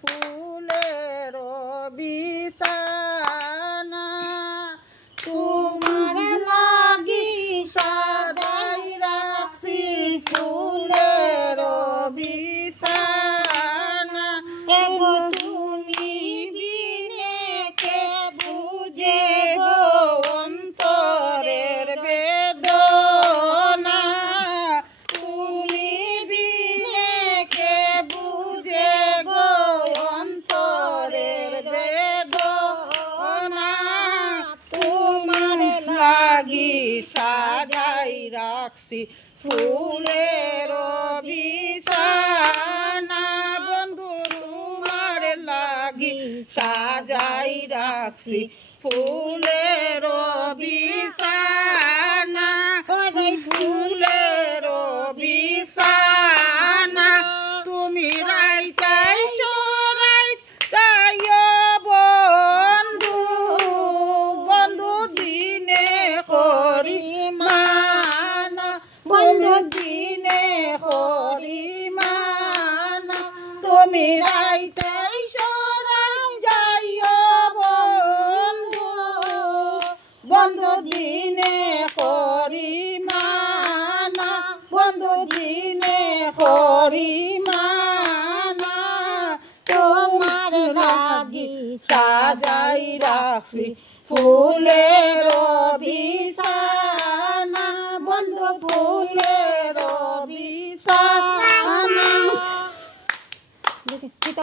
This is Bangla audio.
ফুলের বিছানা তোমার লাগি সাজাই রাখছি ফুলের বিছানা এগো তুমি বিনে কে বুঝে গো অন্তরের বেদনা তুমি বিনে কে বুঝে গো অন্তরের বেদনা তোমার লাগি সাজাই রাখছি ফুলের বিছানা বন্ধু তোমার লাগি সাজাই রাখছি ফুলের বিছানা ফুলের বিছানা তুমি রাইতাই সরাই যাইও বন্ধু বন্ধু দিনে করি মানা বন্ধু দিনে করি মানা তুমি রাইতাই সরাই যাইও বন্ধু বন্ধু দিনে করি মানা বন্ধু দিনে করি মানা তোমার লাগি সাজাই রাখছি ফুলের বিছানা বন্ধু ফুলের